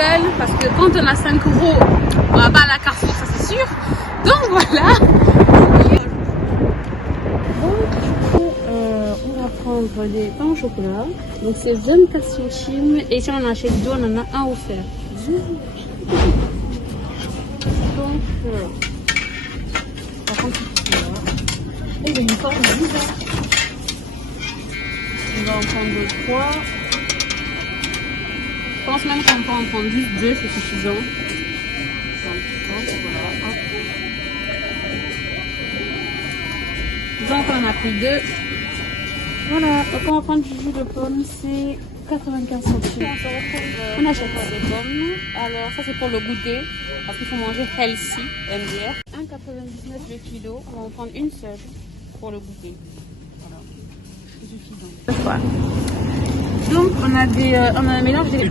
Lidl parce que quand on a 5 euros, on va pas à la Carrefour, ça c'est sûr. Donc voilà. Donc du coup, on va prendre des pains au chocolat. Donc c'est 24 centimes et si on en achète deux, on en a un offert. Donc voilà. On va prendre celui-là. Et il y a une forme bizarre. On va en prendre 3. Je pense même qu'on peut en prendre juste 2, c'est suffisant. Donc on en a pris 2. Voilà, donc on va prendre du jus de pomme, c'est 95 centimes. On achète pas des pommes. Alors ça c'est pour le goûter, parce qu'il faut manger healthy, MDR. 1,99 le kilo, on va en prendre une seule pour le goûter. Voilà, c'est suffisant. Voilà. Donc on a un mélange des...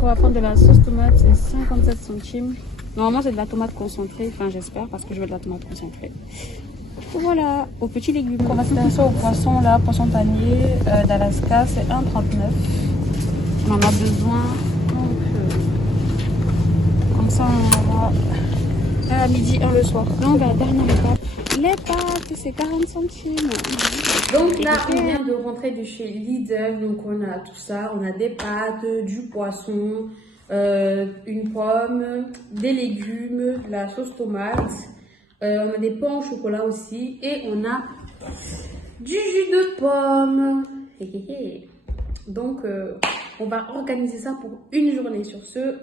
On va prendre de la sauce tomate, c'est 57 centimes. Normalement, c'est de la tomate concentrée, enfin j'espère, parce que je veux de la tomate concentrée. Voilà, aux petits légumes. On va faire ça au poisson, là, poisson panier d'Alaska, c'est 1,39. On en a besoin. Donc, comme ça, on aura un à midi, un le soir. Donc, la dernière étape, les pâtes, c'est 40 centimes. Donc là, on vient de rentrer de chez Lidl, donc on a tout ça, on a des pâtes, du poisson, une pomme, des légumes, de la sauce tomate, on a des pains au chocolat aussi, et on a du jus de pomme. Donc on va organiser ça pour une journée sur ce.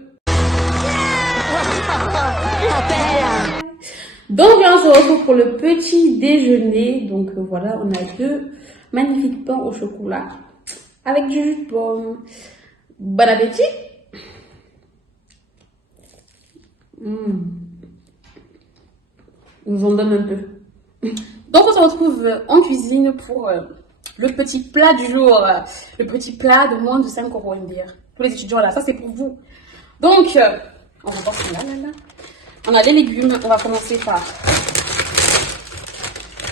Donc là, on se retrouve pour le petit déjeuner. Donc voilà, on a 2 magnifiques pains au chocolat avec du jus de pomme. Bon appétit! On vous en donne un peu. Donc on se retrouve en cuisine pour le petit plat du jour. Le petit plat de moins de 5 euros, MDR. Tous les étudiants là, ça c'est pour vous. Donc, on va voir ce là. On a les légumes, on va commencer par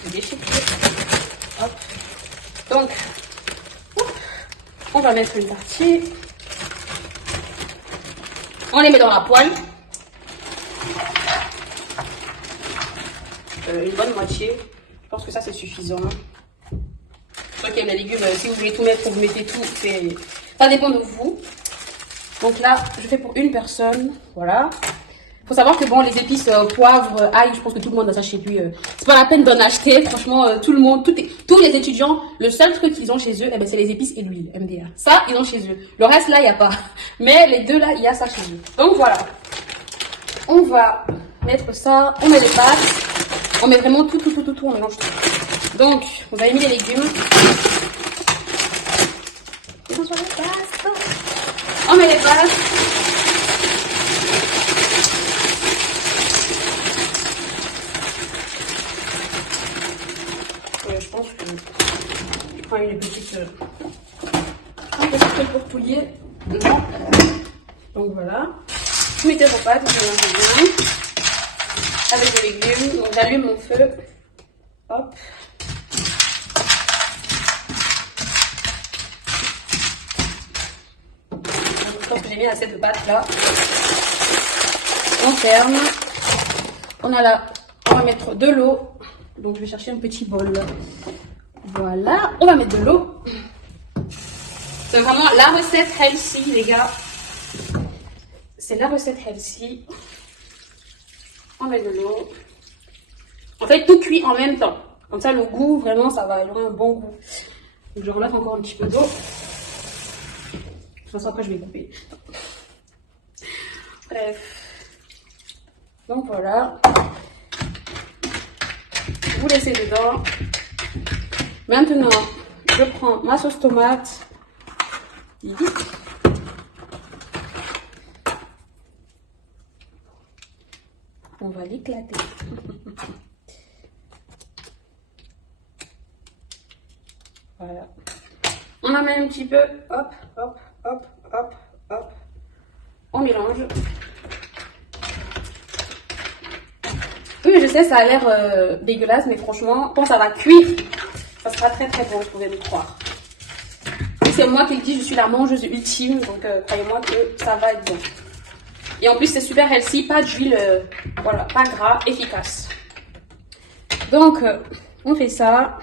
les déchiqueter. Hop. Donc, on va mettre une partie. On les met dans la poêle. Une bonne moitié. Je pense que ça c'est suffisant. Ceux qui aiment les légumes, si vous voulez tout mettre, vous mettez tout. Ça dépend de vous. Donc là, je fais pour une personne. Voilà. Faut savoir que bon, les épices, poivre, ail, je pense que tout le monde a ça chez lui. C'est pas la peine d'en acheter. Franchement, tout le monde, tous les étudiants, le seul truc qu'ils ont chez eux, eh ben, c'est les épices et l'huile, MDR. Ça, ils ont chez eux. Le reste, là, il n'y a pas. Mais les deux, là, il y a ça chez eux. Donc voilà. On va mettre ça. On met les pâtes. On met vraiment tout, on mélange tout. Donc, vous avez mis les légumes. On met les pâtes. Je pense que je prends une petite feuille pour poulier. Donc voilà. Vous mettez vos pâtes, vous mélangez bien avec les légumes. Donc j'allume mon feu. Hop. Donc j'ai mis assez de pâtes là. On ferme. On va mettre de l'eau. Donc je vais chercher un petit bol. Voilà, on va mettre de l'eau. C'est vraiment la recette healthy, les gars. C'est la recette healthy. On met de l'eau. En fait, tout cuit en même temps. Comme ça, le goût, vraiment, ça va avoir un bon goût. Donc je relâche encore un petit peu d'eau. De toute façon, après, je vais couper. Bref. Donc voilà. Vous laissez dedans. Maintenant, je prends ma sauce tomate. On va l'éclater. Voilà. On en met un petit peu. Hop, hop, hop, hop, hop. On mélange. Oui, je sais, ça a l'air dégueulasse, mais franchement, quand ça va cuire, ça sera très très bon, vous pouvez me croire. Et c'est moi qui le dis, je suis la mangeuse ultime, donc croyez-moi que ça va être bon. Et en plus, c'est super healthy, pas d'huile, voilà, pas gras, efficace. Donc, on fait ça.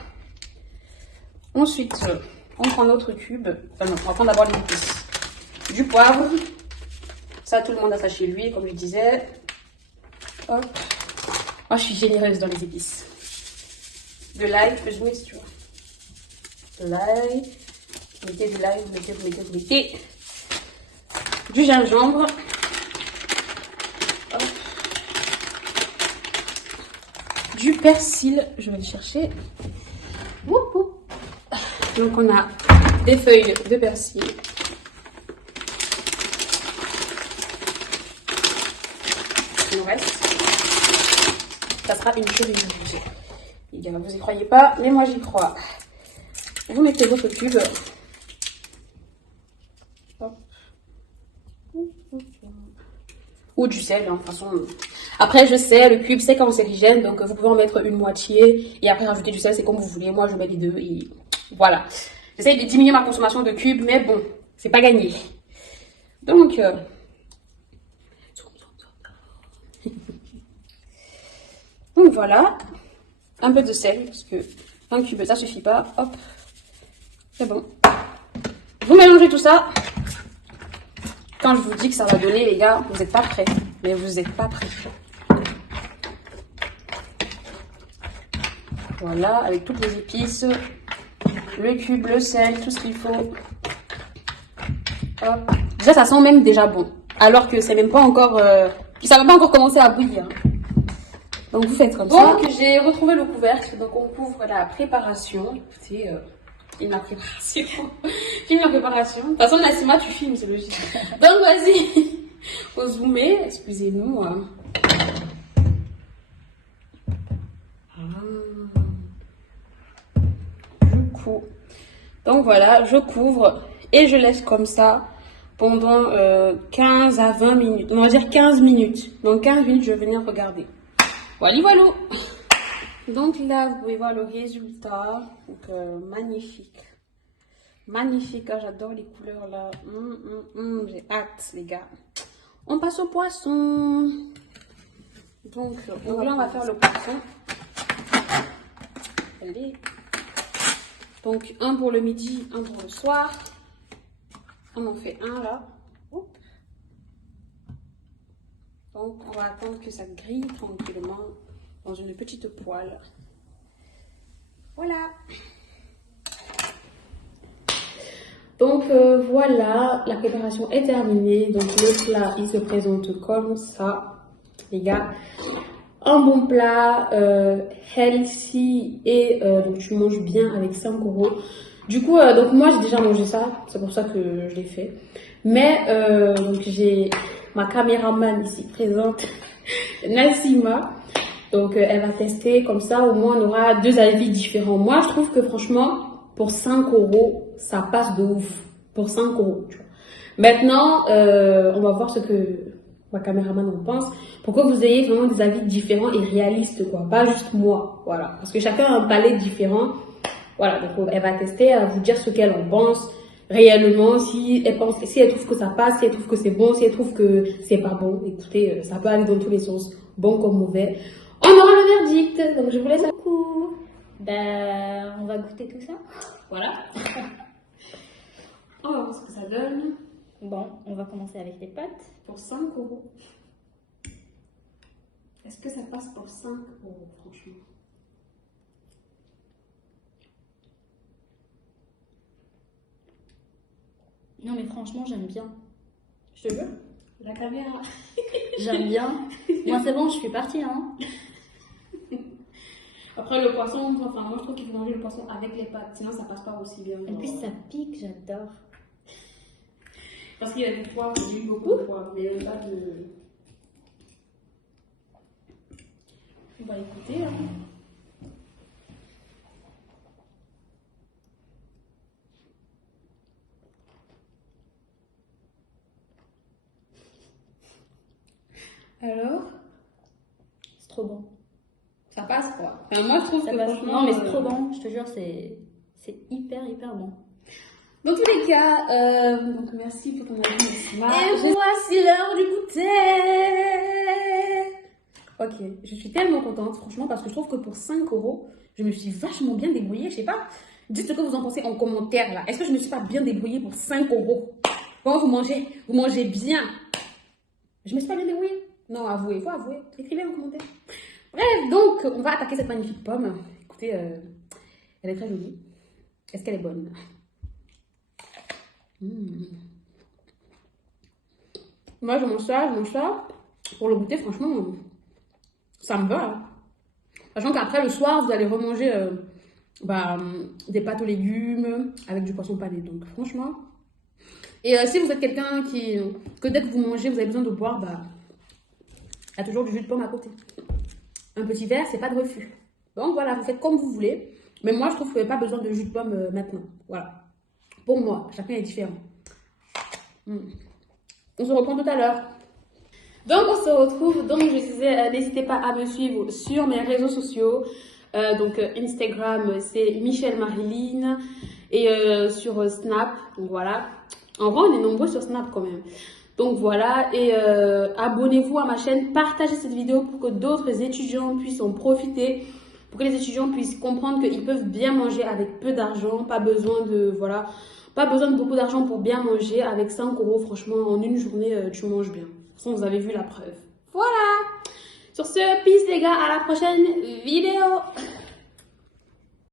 Ensuite, on prend notre cube. Enfin non, on va prendre d'abord les épices. Du poivre. Ça, tout le monde a ça chez lui, comme je disais. Hop. Moi, je suis généreuse dans les épices. De l'ail, je peux zoomer si tu veux. De l'ail. Vous mettez de l'ail, vous mettez. Du gingembre. Hop. Du persil, je vais le chercher. Donc, on a des feuilles de persil. Il nous reste. Ça sera une cerise rouge. Les gars, vous y croyez pas, mais moi j'y crois. Vous mettez votre cube. Hop. Ou du sel, hein, de toute façon. Après, je sais, le cube c'est cancérigène, donc vous pouvez en mettre une moitié et après rajouter du sel, c'est comme vous voulez. Moi, je mets les deux et voilà. J'essaye de diminuer ma consommation de cubes, mais bon, c'est pas gagné. Donc, donc voilà. Un peu de sel, parce que un cube, ça suffit pas. Hop, c'est bon. Vous mélangez tout ça. Quand je vous dis que ça va donner, les gars, vous n'êtes pas prêts. Mais vous n'êtes pas prêts. Voilà, avec toutes les épices, le cube, le sel, tout ce qu'il faut. Hop. Déjà, ça sent même déjà bon. Alors que c'est même pas encore... ça n'a pas encore commencé à bouillir. Donc, vous faites comme ça. Donc, j'ai retrouvé le couvercle. Donc, on couvre la préparation. Écoutez, filme la préparation. Filme la préparation. De toute façon, Nassima, tu filmes, c'est logique. Donc, vas-y. Faut zoomer. Excusez-nous. Du coup. Donc, voilà, je couvre et je laisse comme ça pendant 15 à 20 minutes. On va dire 15 minutes. Donc, 15 minutes, je vais venir regarder. Voilà, voilà. Donc là, vous pouvez voir le résultat. Donc, magnifique. Magnifique, hein, j'adore les couleurs là. J'ai hâte, les gars. On passe au poisson. Donc là, on va faire le poisson. Allez. Donc, un pour le midi, un pour le soir. On en fait un là. Oups. Donc, on va attendre que ça grille tranquillement dans une petite poêle. Voilà. Donc voilà, la préparation est terminée. Donc le plat, il se présente comme ça, les gars. Un bon plat, healthy et donc tu manges bien avec 5 euros. Du coup, donc moi j'ai déjà mangé ça, c'est pour ça que je l'ai fait. Mais donc j'ai ma caméraman ici présente, Nassima. Donc elle va tester comme ça, au moins on aura deux avis différents. Moi je trouve que franchement, pour 5 euros, ça passe de ouf. Pour 5 euros, tu vois. Maintenant, on va voir ce que ma caméraman en pense. Pour que vous ayez vraiment des avis différents et réalistes, quoi. Pas juste moi, voilà. Parce que chacun a un palais différent. Voilà, donc elle va tester, elle va vous dire ce qu'elle en pense réellement, si elle pense, si elle trouve que ça passe, si elle trouve que c'est bon, si elle trouve que c'est pas bon. Écoutez, ça peut aller dans tous les sens, bon comme mauvais. On aura le verdict, donc je vous laisse un coup. Ben, on va goûter tout ça. Voilà. On va voir ce que ça donne. Bon, on va commencer avec les pâtes. Pour 5 euros. Est-ce que ça passe pour 5 euros, franchement? Non, mais franchement, j'aime bien. Je te jure. La caméra. J'aime bien. Moi, c'est bon, je suis partie, hein. Après, le poisson, enfin, moi, je trouve qu'il faut manger le poisson avec les pâtes. Sinon, ça passe pas aussi bien. En plus, ça pique, j'adore. Parce qu'il y a du poivre, j'ai eu beaucoup de poivre, mais il n'y a pas de... On va écouter, hein. Alors, C'est trop bon. passe quoi. Enfin, moi je trouve Ça que passe. franchement. Non, mais c'est trop bon, je te jure, c'est hyper, hyper bon. Dans tous les cas, donc merci pour ton avis. Et voici l'heure du goûter. Ok, je suis tellement contente, franchement, parce que je trouve que pour 5 euros, je me suis vachement bien débrouillée. Je sais pas, dites ce que vous en pensez en commentaire là. Est-ce que je me suis pas bien débrouillée pour 5 euros? Quand vous mangez bien. Je me suis pas bien débrouillée? Non, avouez, faut avouer. Écrivez en commentaire. Bref, donc, on va attaquer cette magnifique pomme. Écoutez, elle est très jolie. Est-ce qu'elle est bonne? Moi, je mange ça. Pour le goûter, franchement, ça me va. Hein. Sachant qu'après, le soir, vous allez remanger des pâtes aux légumes avec du poisson pané. Donc, franchement. Et si vous êtes quelqu'un que dès que vous mangez, vous avez besoin de boire, il y a toujours du jus de pomme à côté. Un petit verre, c'est pas de refus. Donc, voilà, vous faites comme vous voulez. Mais moi, je trouve qu'il n'y a pas besoin de jus de pomme maintenant. Voilà. Pour moi, chacun est différent. On se reprend tout à l'heure. Donc, on se retrouve. Donc, je disais, n'hésitez pas à me suivre sur mes réseaux sociaux. Donc, Instagram, c'est Michelle Marilyn. Et sur Snap, donc voilà. En vrai, on est nombreux sur Snap quand même. Donc voilà, et abonnez-vous à ma chaîne, partagez cette vidéo pour que d'autres étudiants puissent en profiter. Pour que les étudiants puissent comprendre qu'ils peuvent bien manger avec peu d'argent. Pas besoin de beaucoup d'argent pour bien manger. Avec 5 euros, franchement, en une journée, tu manges bien. De toute façon, vous avez vu la preuve. Voilà. Sur ce, peace les gars, à la prochaine vidéo.